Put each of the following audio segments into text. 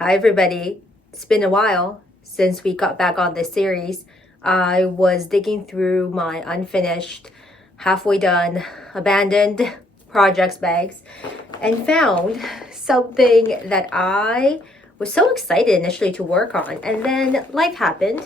Hi everybody. It's been a while since we got back on this series. I was digging through my unfinished, halfway done, abandoned projects bags and found something that I was so excited initially to work on, and then life happened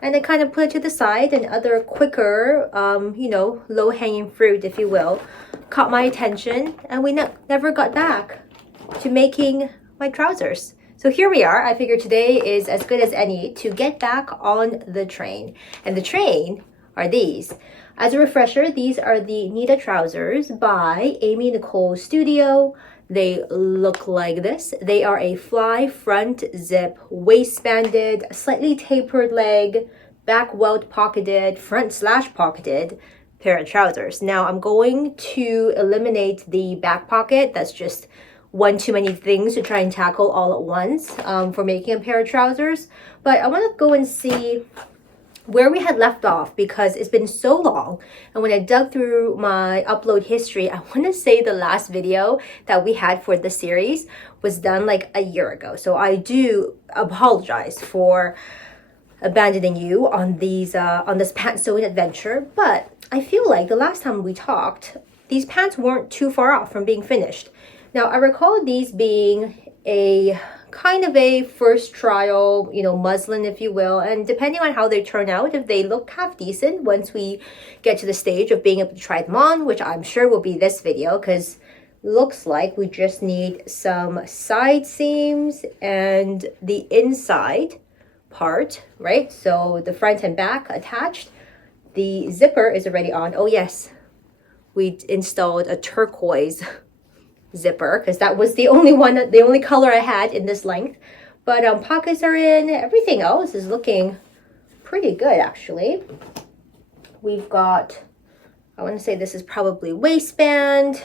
and I kind of put it to the side, and other quicker, low-hanging fruit, if you will, caught my attention, and we never got back to making my trousers. So here we are. I figure today is as good as any to get back on the train. And the train are these. As a refresher, these are the Nita trousers by Nicole Studio. They look like this. They are a fly front zip, waistbanded, slightly tapered leg, back welt pocketed, front slash pocketed pair of trousers. Now I'm going to eliminate the back pocket. That's just one too many things to try and tackle all at once for making a pair of trousers. But I want to go and see where we had left off because it's been so long. And when I dug through my upload history, I want to say the last video that we had for the series was done like a year ago. So I do apologize for abandoning you on these on this pants sewing adventure. But I feel like the last time we talked, these pants weren't too far off from being finished. Now, I recall these being a kind of a first trial, muslin, if you will. And depending on how they turn out, if they look half decent once we get to the stage of being able to try them on, which I'm sure will be this video, because looks like we just need some side seams and the inside part, right? So the front and back attached. The zipper is already on. Oh, yes. We installed a turquoise zipper because that was the only color I had in this length. But pockets are in. Everything else is looking pretty good, actually. We've got, I want to say this is probably waistband.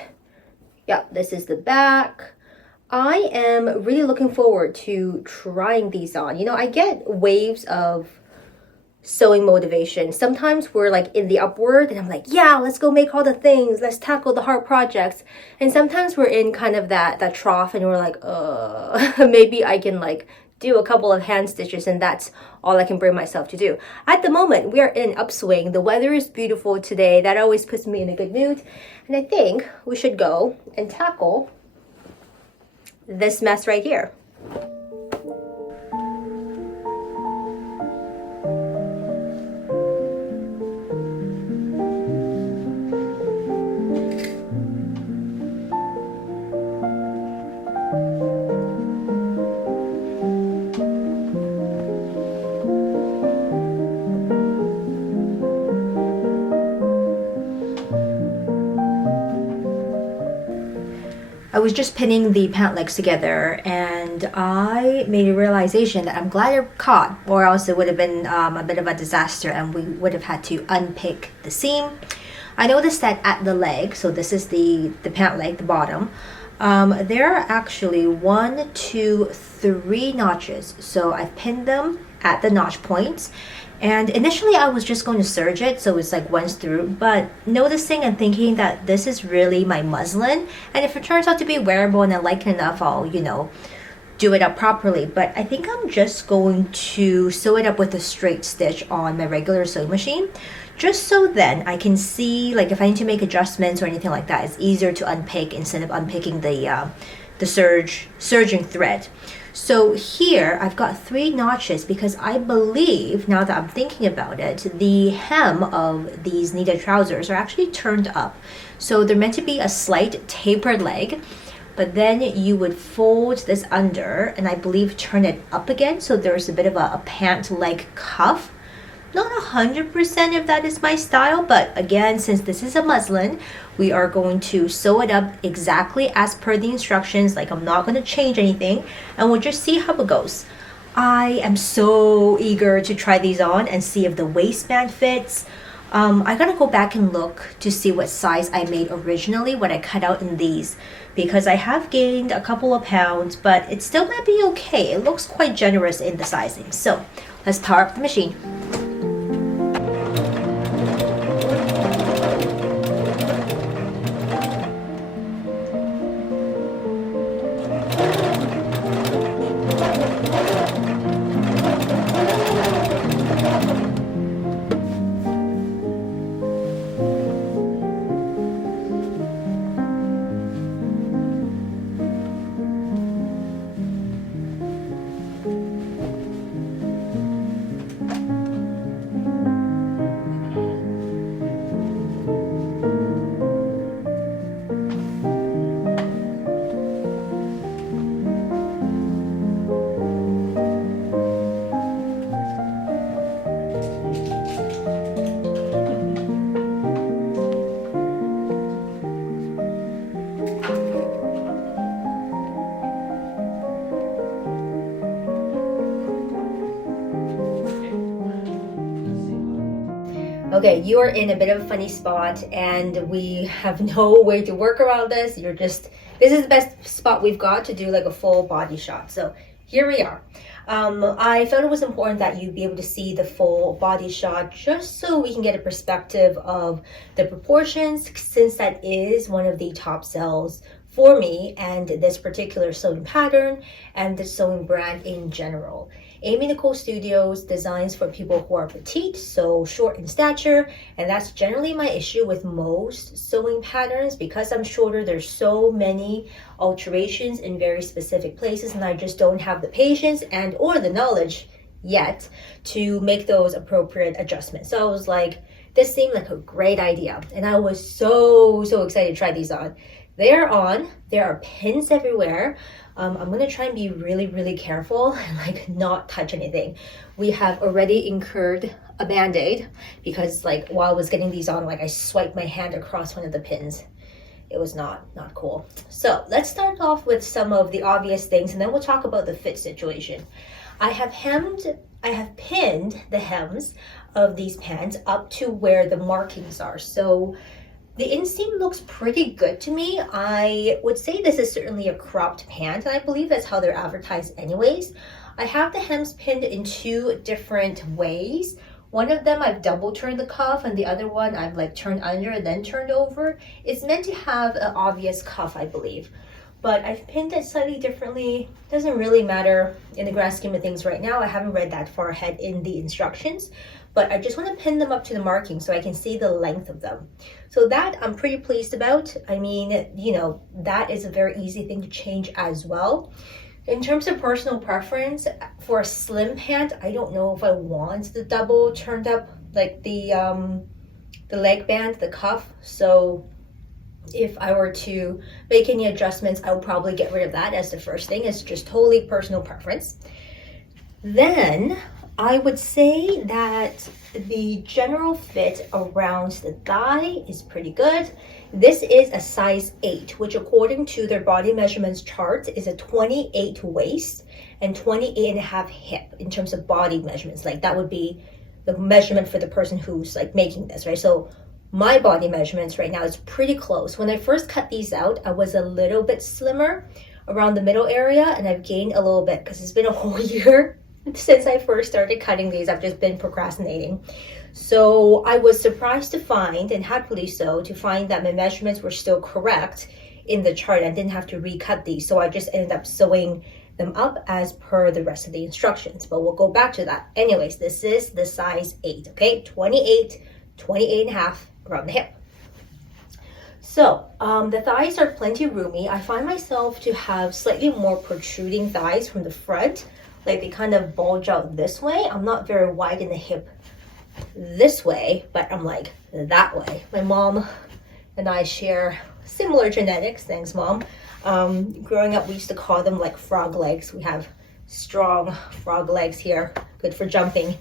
Yep, this is the back. I am really looking forward to trying these on. I get waves of sewing motivation. Sometimes we're like in the upward and I'm like, yeah, let's go make all the things, let's tackle the hard projects. And sometimes we're in kind of that trough and we're like, maybe I can like do a couple of hand stitches and that's all I can bring myself to do. At the moment, we are in an upswing. The weather is beautiful today. That always puts me in a good mood. And I think we should go and tackle this mess right here. I was just pinning the pant legs together and I made a realization that I'm glad it caught, or else it would have been a bit of a disaster and we would have had to unpick the seam. I noticed that at the leg, so this is the pant leg, the bottom, there are actually 1, 2, 3 notches. So I've pinned them at the notch points. And initially I was just going to serge it, so it's like once through, but noticing and thinking that this is really my muslin, and if it turns out to be wearable and I like it enough, I'll, do it up properly. But I think I'm just going to sew it up with a straight stitch on my regular sewing machine, just so then I can see, like if I need to make adjustments or anything like that, it's easier to unpick instead of unpicking the serging thread. So here I've got 3 notches because I believe, now that I'm thinking about it, the hem of these Nita trousers are actually turned up. So they're meant to be a slight tapered leg, but then you would fold this under and I believe turn it up again. So there's a bit of a pant-like cuff. Not 100% if that is my style, but again, since this is a muslin, we are going to sew it up exactly as per the instructions. Like I'm not going to change anything and we'll just see how it goes. I am so eager to try these on and see if the waistband fits. I gotta go back and look to see what size I made originally when I cut out in these, because I have gained a couple of pounds, but it still might be okay. It looks quite generous in the sizing. So let's power up the machine. Okay, you are in a bit of a funny spot and we have no way to work around this. This is the best spot we've got to do like a full body shot. So here we are. I felt it was important that you be able to see the full body shot just so we can get a perspective of the proportions, since that is one of the top sells for me and this particular sewing pattern and the sewing brand in general. Nicole Studios designs for people who are petite, so short in stature, and that's generally my issue with most sewing patterns. Because I'm shorter, there's so many alterations in very specific places and I just don't have the patience and or the knowledge yet to make those appropriate adjustments. So I was like, this seemed like a great idea and I was so excited to try these on. They're on, there are pins everywhere. I'm gonna try and be really careful and like not touch anything. We have already incurred a band-aid because like while I was getting these on, like I swiped my hand across one of the pins. It was not cool. So let's start off with some of the obvious things and then we'll talk about the fit situation. I have pinned the hems of these pants up to where the markings are. So the inseam looks pretty good to me. I would say this is certainly a cropped pant, and I believe that's how they're advertised anyways. I have the hems pinned in two different ways. One of them I've double turned the cuff and the other one I've like turned under and then turned over. It's meant to have an obvious cuff, I believe. But I've pinned it slightly differently. Doesn't really matter in the grand scheme of things right now. I haven't read that far ahead in the instructions. But I just want to pin them up to the marking so I can see the length of them. So that I'm pretty pleased about. I mean, you know, that is a very easy thing to change as well. In terms of personal preference, for a slim pant, I don't know if I want the double turned up, like the leg band, the cuff. So if I were to make any adjustments, I would probably get rid of that as the first thing. It's just totally personal preference. Then I would say that the general fit around the thigh is pretty good. This is a size 8, which according to their body measurements chart is a 28 waist and 28.5 hip in terms of body measurements. Like that would be the measurement for the person who's like making this, right? So my body measurements right now is pretty close. When I first cut these out, I was a little bit slimmer around the middle area and I've gained a little bit because it's been a whole year since I first started cutting these. I've just been procrastinating. So I was surprised to find, and happily so, to find that my measurements were still correct in the chart. I didn't have to recut these. So I just ended up sewing them up as per the rest of the instructions. But we'll go back to that. Anyways, this is the size 8, okay? 28, 28.5 around the hip. So the thighs are plenty roomy. I find myself to have slightly more protruding thighs from the front. Like they kind of bulge out this way. I'm not very wide in the hip this way, but I'm like that way. My mom and I share similar genetics. Thanks, Mom. Growing up, we used to call them like frog legs. We have strong frog legs here, good for jumping.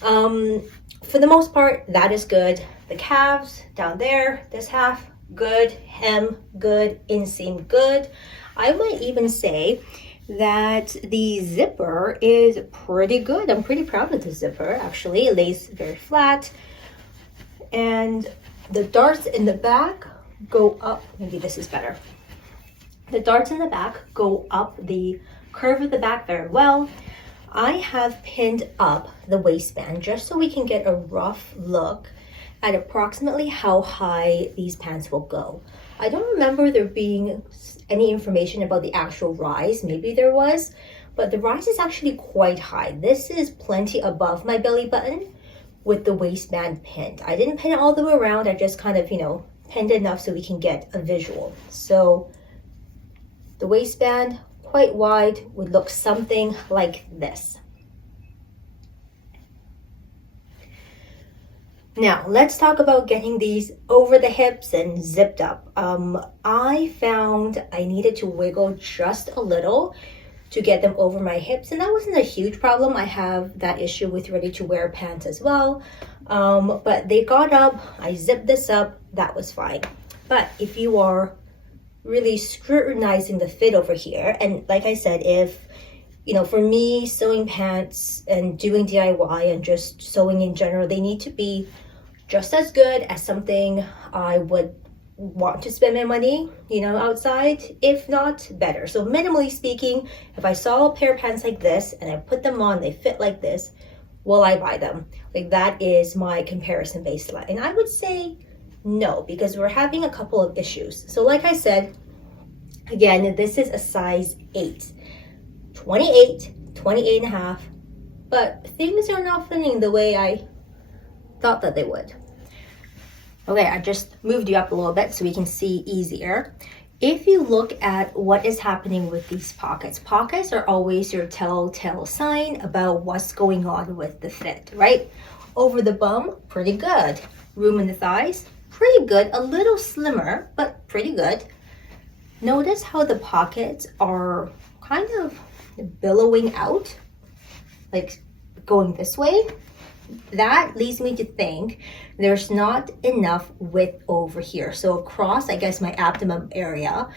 For the most part, that is good. The calves down there, this half, good. Hem, good. Inseam, good. I might even say that the zipper is pretty good. I'm pretty proud of the zipper, actually. It lays very flat. And the darts in the back go up. Maybe this is better. The darts in the back go up the curve of the back very well. I have pinned up the waistband just so we can get a rough look at approximately how high these pants will go. I don't remember there being any information about the actual rise. Maybe there was, but the rise is actually quite high. This is plenty above my belly button with the waistband pinned. I didn't pin it all the way around. I just kind of, you know, pinned it enough so we can get a visual. So the waistband, quite wide, would look something like this. Now, let's talk about getting these over the hips and zipped up. I found I needed to wiggle just a little to get them over my hips, and that wasn't a huge problem. I have that issue with ready-to-wear pants as well. But they got up, I zipped this up, that was fine. But if you are really scrutinizing the fit over here, and like I said, if you know, for me, sewing pants and doing DIY and just sewing in general, they need to be just as good as something I would want to spend my money, you know, outside, if not better. So minimally speaking, if I saw a pair of pants like this and I put them on, they fit like this, will I buy them? Like, that is my comparison baseline. And I would say no, because we're having a couple of issues. So like I said, again, this is a size 8, 28, 28 and a half, but things are not fitting the way I thought that they would. Okay, I just moved you up a little bit so we can see easier. If you look at what is happening with these pockets, pockets are always your telltale sign about what's going on with the fit, right? Over the bum, pretty good. Room in the thighs, pretty good. A little slimmer, but pretty good. Notice how the pockets are kind of billowing out, like going this way. That leads me to think there's not enough width over here. So across, I guess, my abdomen area,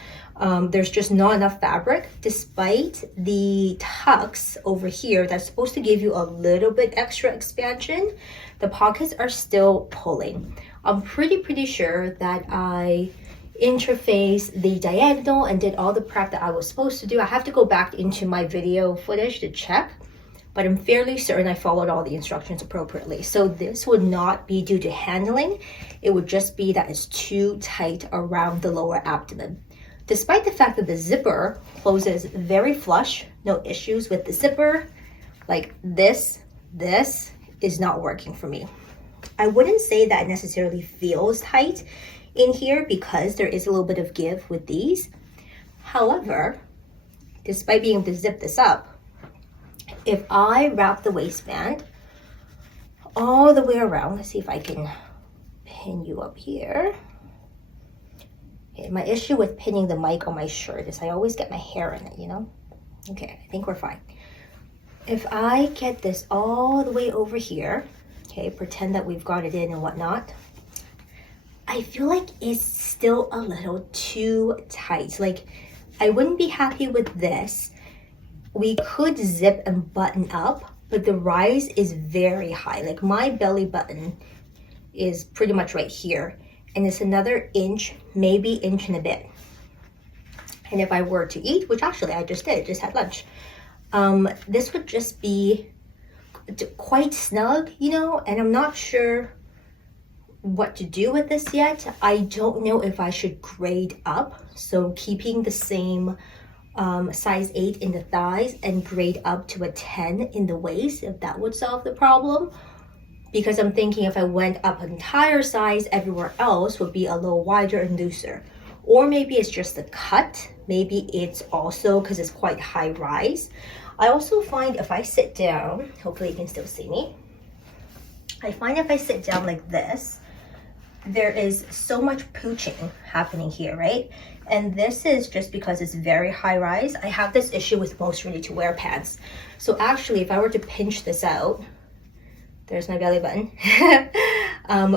there's just not enough fabric, despite the tucks over here that's supposed to give you a little bit extra expansion. The pockets are still pulling. I'm pretty sure that I interfaced the diagonal and did all the prep that I was supposed to do. I have to go back into my video footage to check, but I'm fairly certain I followed all the instructions appropriately. So this would not be due to handling. It would just be that it's too tight around the lower abdomen. Despite the fact that the zipper closes very flush, no issues with the zipper, like this is not working for me. I wouldn't say that it necessarily feels tight in here because there is a little bit of give with these. However, despite being able to zip this up, if I wrap the waistband all the way around, let's see if I can pin you up here. Okay, my issue with pinning the mic on my shirt is I always get my hair in it, you know? Okay, I think we're fine. If I get this all the way over here, okay, pretend that we've got it in and whatnot, I feel like it's still a little too tight. Like, I wouldn't be happy with this. We could zip and button up, but the rise is very high. Like, my belly button is pretty much right here, and it's another inch, maybe inch and a bit. And if I were to eat, which actually I just did, just had lunch, this would just be quite snug, you know, and I'm not sure what to do with this yet. I don't know if I should grade up, so keeping the same size 8 in the thighs and grade up to a 10 in the waist, if that would solve the problem. Because I'm thinking if I went up an entire size, everywhere else would be a little wider and looser. Or maybe it's just the cut. Maybe it's also because it's quite high rise. I also find if I sit down, hopefully you can still see me. I find if I sit down like this, there is so much pooching happening here, right? And this is just because it's very high rise. I have this issue with most ready-to-wear pants. So actually, if I were to pinch this out, there's my belly button,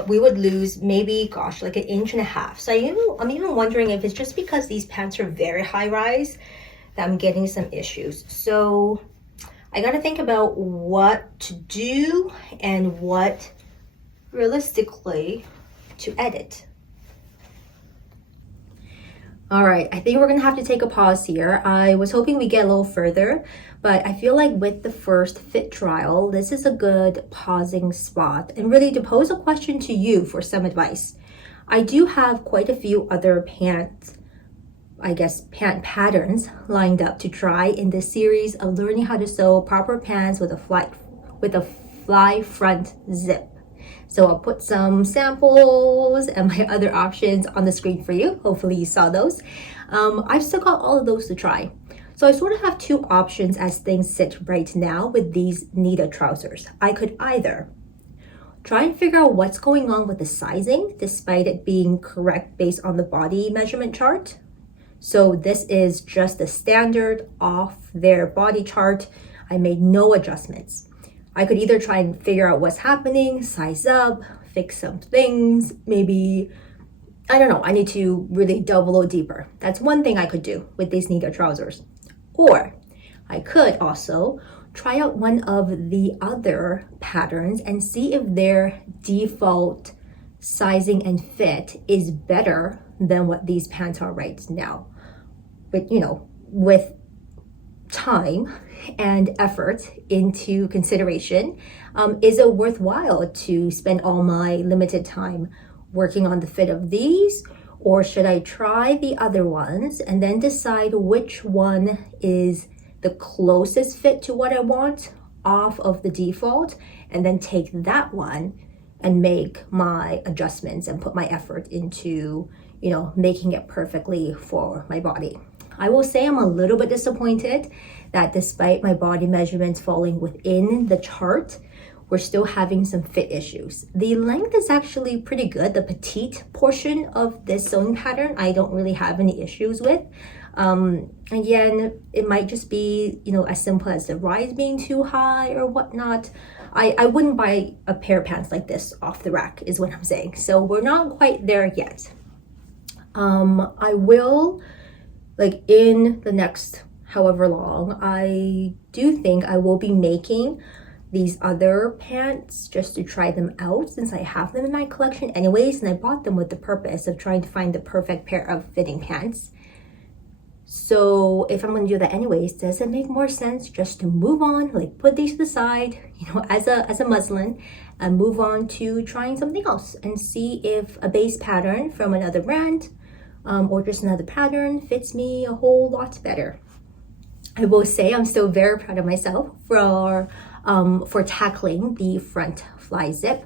we would lose maybe, gosh, like 1.5 inches. So I'm even wondering if it's just because these pants are very high rise that I'm getting some issues. So I gotta think about what to do and what realistically to edit. All right, I think we're gonna have to take a pause here. I was hoping we get a little further, but I feel like with the first fit trial, this is a good pausing spot and really to pose a question to you for some advice. I do have quite a few other pant patterns lined up to try in this series of learning how to sew proper pants with a fly front zip. So I'll put some samples and my other options on the screen for you. Hopefully you saw those. I've still got all of those to try. So I sort of have two options as things sit right now with these Nita trousers. I could either try and figure out what's going on with the sizing despite it being correct based on the body measurement chart. So this is just the standard off their body chart. I made no adjustments. I could either try and figure out what's happening, size up, fix some things, maybe, I don't know, I need to really delve a little deeper. That's one thing I could do with these Nita trousers. Or I could also try out one of the other patterns and see if their default sizing and fit is better than what these pants are right now. But with time and effort into consideration, is it worthwhile to spend all my limited time working on the fit of these, or should I try the other ones and then decide which one is the closest fit to what I want off of the default, and then take that one and make my adjustments and put my effort into making it perfectly for my body. I will say I'm a little bit disappointed that despite my body measurements falling within the chart, we're still having some fit issues. The length is actually pretty good. The petite portion of this sewing pattern, I don't really have any issues with. Again, it might just be, as simple as the rise being too high or whatnot. I wouldn't buy a pair of pants like this off the rack is what I'm saying. So we're not quite there yet. I will, in the next however long, I do think I will be making these other pants just to try them out, since I have them in my collection anyways, and I bought them with the purpose of trying to find the perfect pair of fitting pants. So if I'm going to do that anyways, does it make more sense just to move on, put these to the side, as a muslin, and move on to trying something else and see if a base pattern from another brand or just another pattern fits me a whole lot better. I will say I'm still very proud of myself for tackling the front fly zip.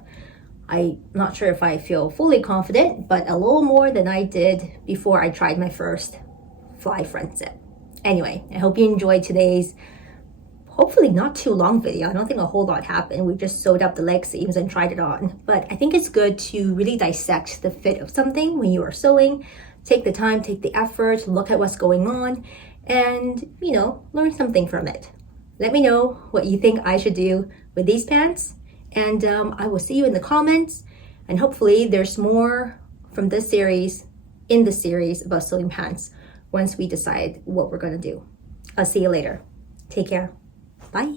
I'm not sure if I feel fully confident, but a little more than I did before I tried my first fly front zip. Anyway, I hope you enjoyed today's hopefully not too long video. I don't think a whole lot happened. We just sewed up the leg seams and tried it on. But I think it's good to really dissect the fit of something when you are sewing. Take the time, take the effort, look at what's going on, and learn something from it. Let me know what you think I should do with these pants, and I will see you in the comments, and hopefully there's more from this series in the series about sewing pants once we decide what we're going to do. I'll see you later. Take care. Bye.